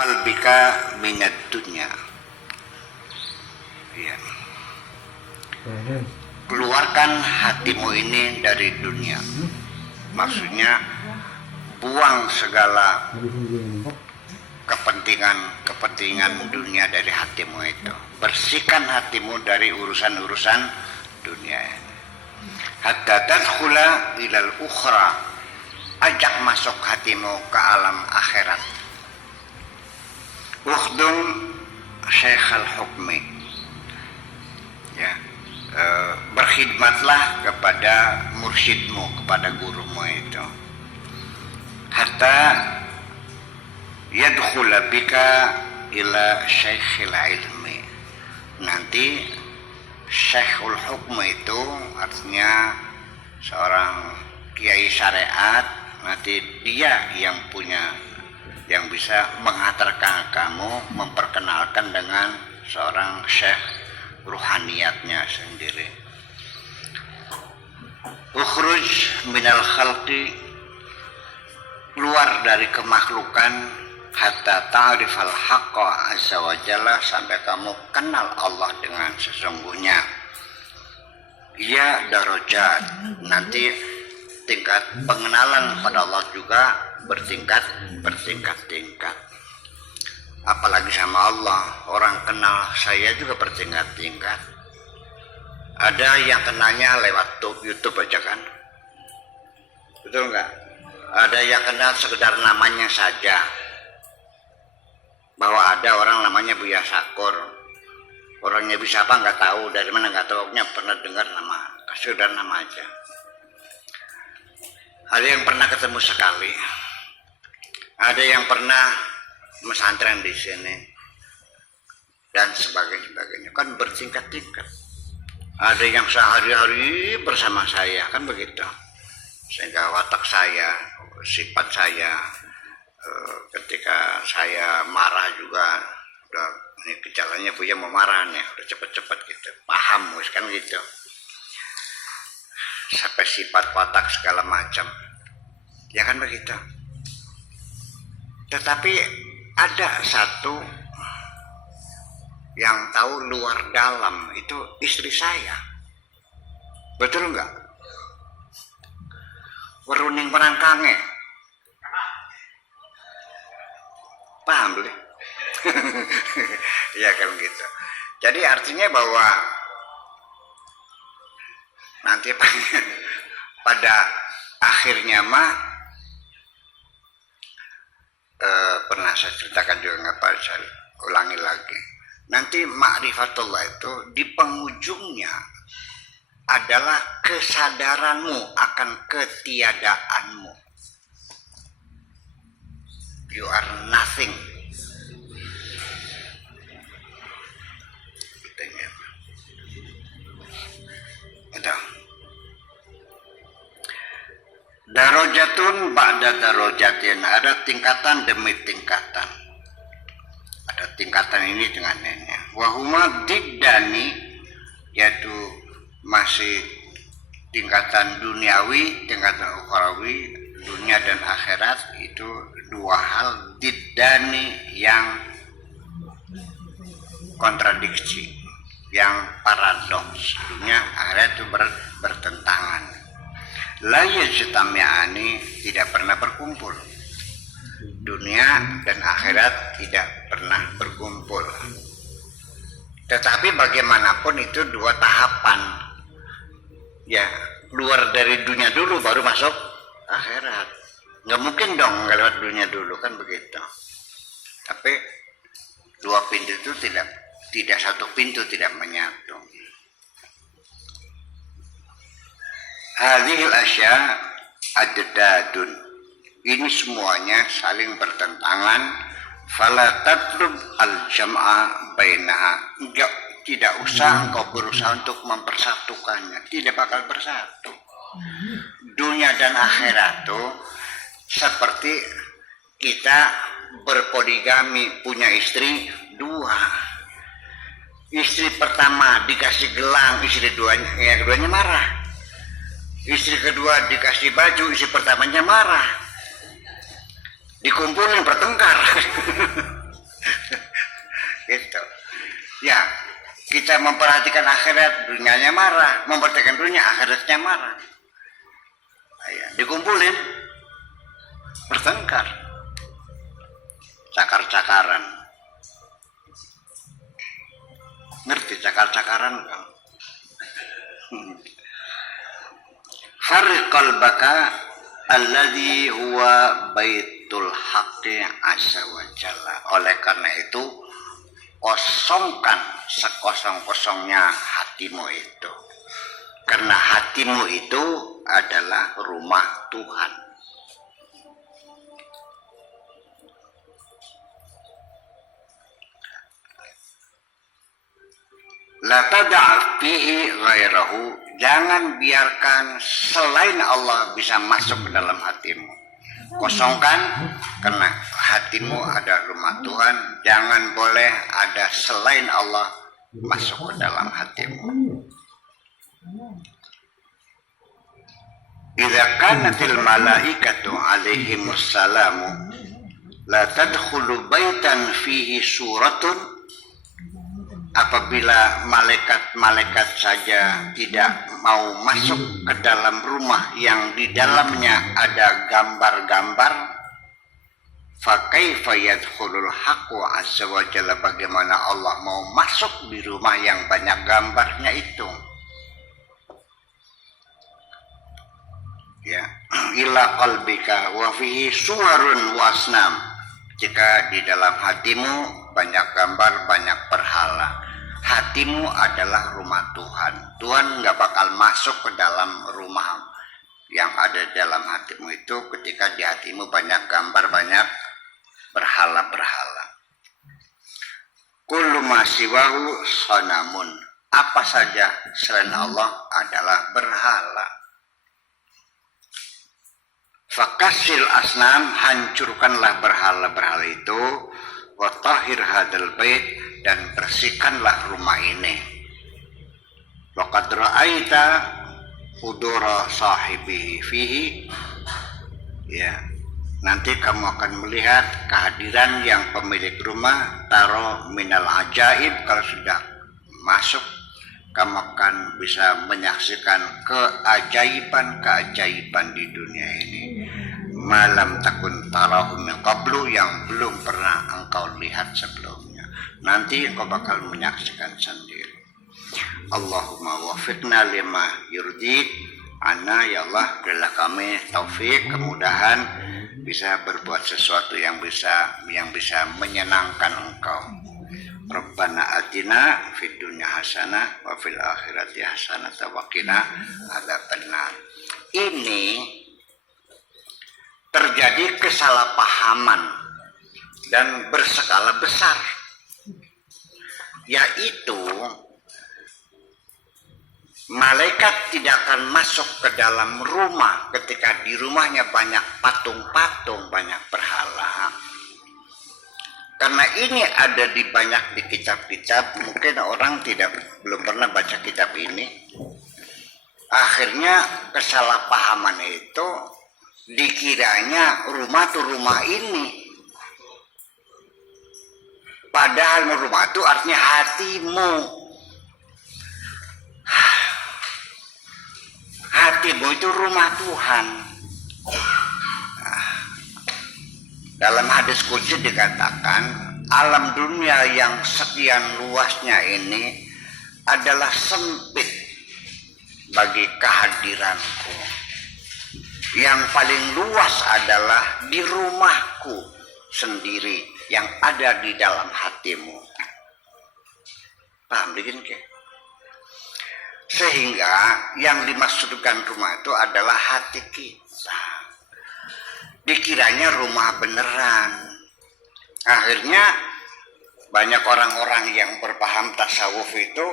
qalbika minad dunya. Ya. Keluarkan hatimu ini dari dunia. Maksudnya buang segala kepentingan dunia dari hatimu itu. Bersihkan hatimu dari urusan-urusan dunia. Hatta tadkhula ilal ukhra. Ajak masuk hatimu ke alam akhirat. Ukhdum Syekhal Hukmi. Ya, berkhidmatlah kepada mursyidmu, kepada gurumu itu. Hatta yadkhula bika ila Syekhil ilmi. Nanti Syekhul Hukmi itu artinya seorang kiai syariat. Nanti dia yang bisa menghantarkan kamu, memperkenalkan dengan seorang syekh ruhaniyatnya sendiri. Ukhruj minal khalqi, keluar dari kemakhlukan, hatta ta'rifal haqqa azza wa jalla, sampai kamu kenal Allah dengan sesungguhnya. Ya darajat, nanti tingkat pengenalan pada Allah juga bertingkat-tingkat. Apalagi sama Allah, orang kenal saya juga bertingkat-tingkat. Ada yang kenalnya lewat YouTube aja kan, betul nggak? Ada yang kenal sekedar namanya saja, bahwa ada orang namanya Buya Sakur. Orangnya bisa apa nggak tahu, dari mana nggak tahu, pernah dengar nama, sekedar nama aja. Ada yang pernah ketemu sekali, ada yang pernah mesantren di sini, dan sebagainya. Kan bertingkat-tingkat. Ada yang sehari-hari bersama saya, kan begitu. Sehingga watak saya, sifat saya, ketika saya marah juga, udah ini gejalanya Buya mau marah nih, udah cepet-cepet gitu, paham kan gitu. Sampai sifat watak segala macam, ya kan begitu. Tetapi ada satu yang tahu luar dalam, itu istri saya, betul nggak? Weruning perangkange, paham boleh? Ya kan gitu. Jadi artinya bahwa nanti pada akhirnya pernah saya ceritakan juga, nggak apa, saya ulangi lagi. Nanti ma'rifatullah itu di penghujungnya adalah kesadaranmu akan ketiadaanmu. You are nothing. Itu. Darajatun ba'da darajatin, ada tingkatan demi tingkatan. Ada tingkatan ini dengan ini. Wahuma diddani, yaitu masih tingkatan duniawi, tingkatan ukhrawi, dunia dan akhirat, itu dua hal diddani yang kontradiksi, yang paradoks. Dunia akhirat itu bertentangan. La yajtami'ani, tidak pernah berkumpul. Dunia dan akhirat tidak pernah berkumpul. Tetapi bagaimanapun itu dua tahapan. Ya, keluar dari dunia dulu baru masuk akhirat. Nggak mungkin dong nggak lewat dunia dulu, kan begitu. Tapi dua pintu itu tidak satu pintu, tidak menyatu. Hadhil asya ajdadun, ini semuanya saling bertentangan. Fala tatlub al-jam'a bainaha, tidak usah engkau berusaha untuk mempersatukannya, tidak bakal bersatu. Dunia dan akhirat itu seperti kita berpoligami, punya istri dua. Istri pertama dikasih gelang, istri keduanya marah. Istri kedua dikasih baju, istri pertamanya marah. Dikumpulin, bertengkar. kita memperhatikan akhirat, dunianya marah. Memperhatikan dunia, akhiratnya marah. Ya, dikumpulin, bertengkar, cakar-cakaran. Ngerti cakar-cakaran kan? Farriq qalbaka alladhi huwa baitul haqqi azza wa jalla. Oleh karena itu, kosongkan sekosong-kosongnya hatimu itu. Karena hatimu itu adalah rumah Tuhan. La tada' fihi ghairahu. Jangan biarkan selain Allah bisa masuk ke dalam hatimu. Kosongkan, karena hatimu ada rumah Tuhan. Jangan boleh ada selain Allah masuk ke dalam hatimu. Idza kanatil malaikatu alaihimus salamu la tadkhulu baitan fihi suratun. Apabila malaikat-malaikat saja tidak mau masuk ke dalam rumah yang di dalamnya ada gambar-gambar, fa kaifa yadkhulul haqqu azza wa jalla, bagaimana Allah mau masuk di rumah yang banyak gambarnya itu? Ya, ila qalbika wa fihi suwarun wasnam. Jika di dalam hatimu banyak gambar, banyak berhala. Hatimu adalah rumah Tuhan. Tuhan nggak bakal masuk ke dalam rumah yang ada dalam hatimu itu ketika di hatimu banyak gambar, banyak berhala-berhala. Kullu ma siwahu sanamun. Apa saja selain Allah adalah berhala. Fakasil asnam, hancurkanlah berhala-berhala itu. Wa tahhir hadal bait, dan bersihkanlah rumah ini. Wa qad ra'aita hudura sahibihi fihi. Ya, nanti kamu akan melihat kehadiran yang pemilik rumah. Taro minal ajaib, kalau sudah masuk kamu akan bisa menyaksikan keajaiban-keajaiban di dunia ini. Malam takun tarahu min qablu, yang belum pernah engkau lihat sebelumnya. Nanti engkau bakal menyaksikan sendiri. Allahumma wafiqna lima yurdik. Ana ya Allah, berilah kami taufik, kemudahan bisa berbuat sesuatu yang bisa menyenangkan engkau. Rabbana atina fid dunya hasanah wa fil akhirati hasanah wa qina adzabannar. Ini terjadi kesalahpahaman dan berskala besar, yaitu malaikat tidak akan masuk ke dalam rumah ketika di rumahnya banyak patung-patung, banyak berhala. Karena ini ada banyak di kitab-kitab, mungkin orang belum pernah baca kitab ini. Akhirnya kesalahpahaman itu dikiranya rumah itu rumah ini. Padahal rumah itu artinya hatimu. Hatimu itu rumah Tuhan. Dalam hadis qudsi dikatakan, alam dunia yang sekian luasnya ini adalah sempit bagi kehadiranku. Yang paling luas adalah di rumahku sendiri yang ada di dalam hatimu. Paham bikin ke? Sehingga yang dimaksudkan rumah itu adalah hati kita. Dikiranya rumah beneran. Akhirnya banyak orang-orang yang berpaham tasawuf itu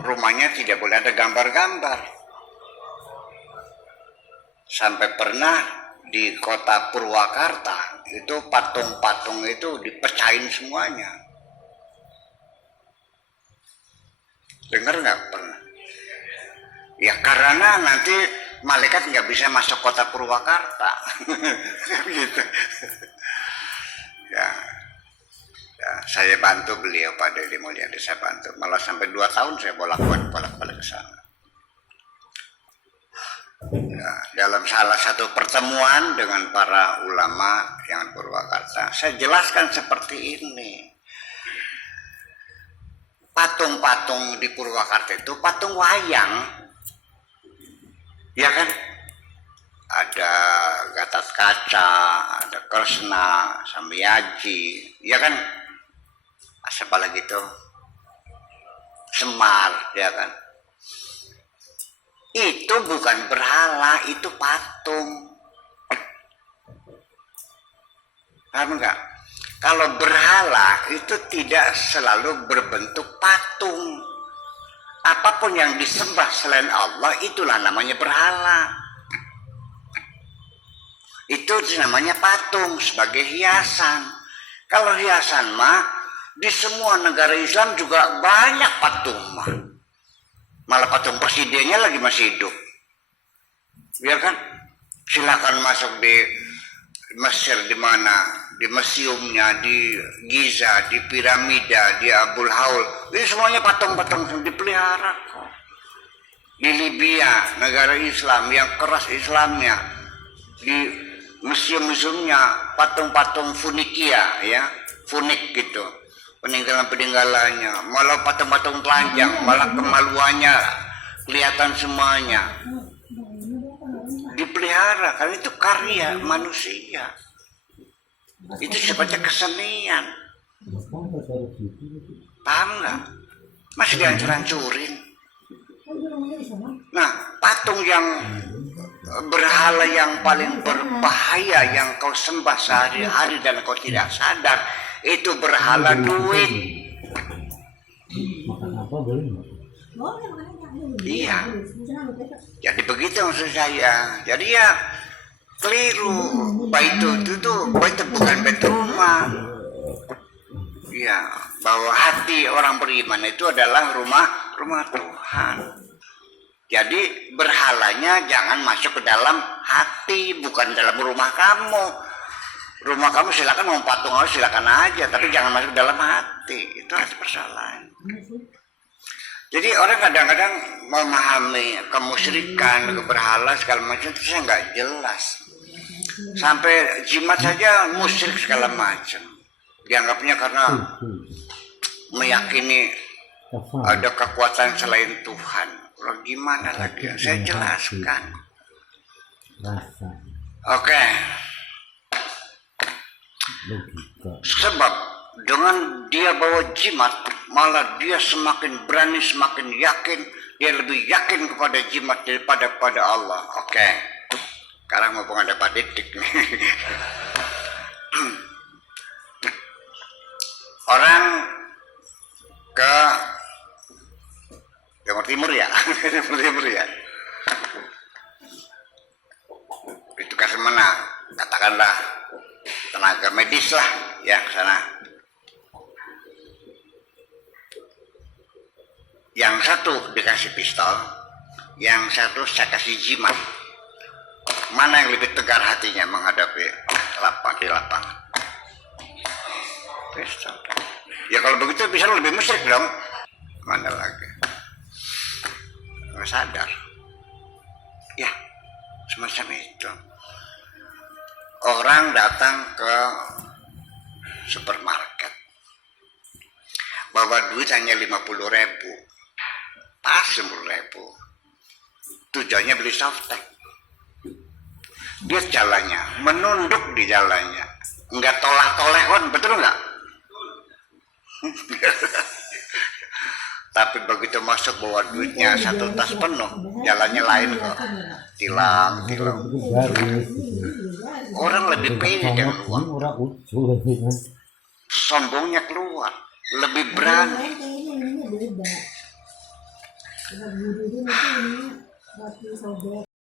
rumahnya tidak boleh ada gambar-gambar. Sampai pernah di kota Purwakarta itu patung-patung itu dipecahin semuanya. Dengar nggak pernah? Ya karena nanti malaikat nggak bisa masuk kota Purwakarta. Gitu. Ya, saya bantu beliau, Pak Deddy Mulyadi, saya bantu. Malah sampai 2 tahun saya bolak-balik ke sana. Ya, dalam salah satu pertemuan dengan para ulama yang Purwakarta, saya jelaskan seperti ini. Patung-patung di Purwakarta itu patung wayang, ya kan? Ada Gatot Kaca, ada Kresna, Samyaji, ya kan? Siapa lagi tuh? Semar, ya kan? Itu bukan berhala, itu patung. Paham enggak? Kalau berhala itu tidak selalu berbentuk patung. Apapun yang disembah selain Allah, itulah namanya berhala. Itu namanya patung sebagai hiasan. Kalau hiasan mah, di semua negara Islam juga banyak patung mah. Malah patung presidennya lagi masih hidup, ya kan? Silakan masuk di Mesir, di mana, di museumnya, di Giza, di piramida, di Abul Haul, ini semuanya patung-patung yang dipelihara kok. Di Libya, negara Islam yang keras Islamnya, di museum-museumnya patung-patung Funikia, ya, Funik gitu. Peninggalan-peninggalannya, malah patung-patung telanjang, malah kemaluannya kelihatan semuanya. Dipelihara, karena itu karya manusia. Itu sifatnya kesenian. Paham nggak? Masih dihancur-hancurin. Nah, patung yang berhala yang paling berbahaya yang kau sembah sehari-hari dan kau tidak sadar, itu berhala duit. Iya. Jadi begitu maksud saya. Jadi ya keliru. Bait itu bukan bait rumah. Iya, bahwa hati orang beriman itu adalah rumah Tuhan. Jadi berhalanya jangan masuk ke dalam hati, bukan dalam rumah kamu. Rumah kamu silakan mau patung silakan aja, tapi jangan masuk dalam hati. Itu ada persoalan. Jadi orang kadang-kadang memahami kemusyrikan, keberhala segala macam itu saya nggak jelas. Sampai jimat saja musyrik segala macam. Dianggapnya karena meyakini ada kekuatan selain Tuhan. Orang gimana lagi? Saya jelaskan. Oke. Sebab dengan dia bawa jimat, malah dia semakin berani, semakin yakin. Dia lebih yakin kepada jimat daripada pada Allah. Oke. Sekarang mau ada Pak Didik nih. Orang ke Timur ya, Timur ya. Itu kasih mana? Katakanlah tenaga medis lah ya ke sana. Yang satu dikasih pistol, yang satu saya kasih jimat. Mana yang lebih tegar hatinya menghadapi di lapangan? Pistol. Ya kalau begitu bisa lebih musyrik dong. Mana lagi? Nggak sadar. Ya, semacam itu. Orang datang ke supermarket, bawa duit hanya 50.000, pas 10.000. Tujuannya beli softtek. Dia jalannya, menunduk di jalannya, nggak toleh-toleh, betul nggak? Tapi begitu masuk bawa duitnya satu tas penuh, jalannya lain kok, tilang. Orang lebih pede dan keluar, sombongnya keluar, lebih berani.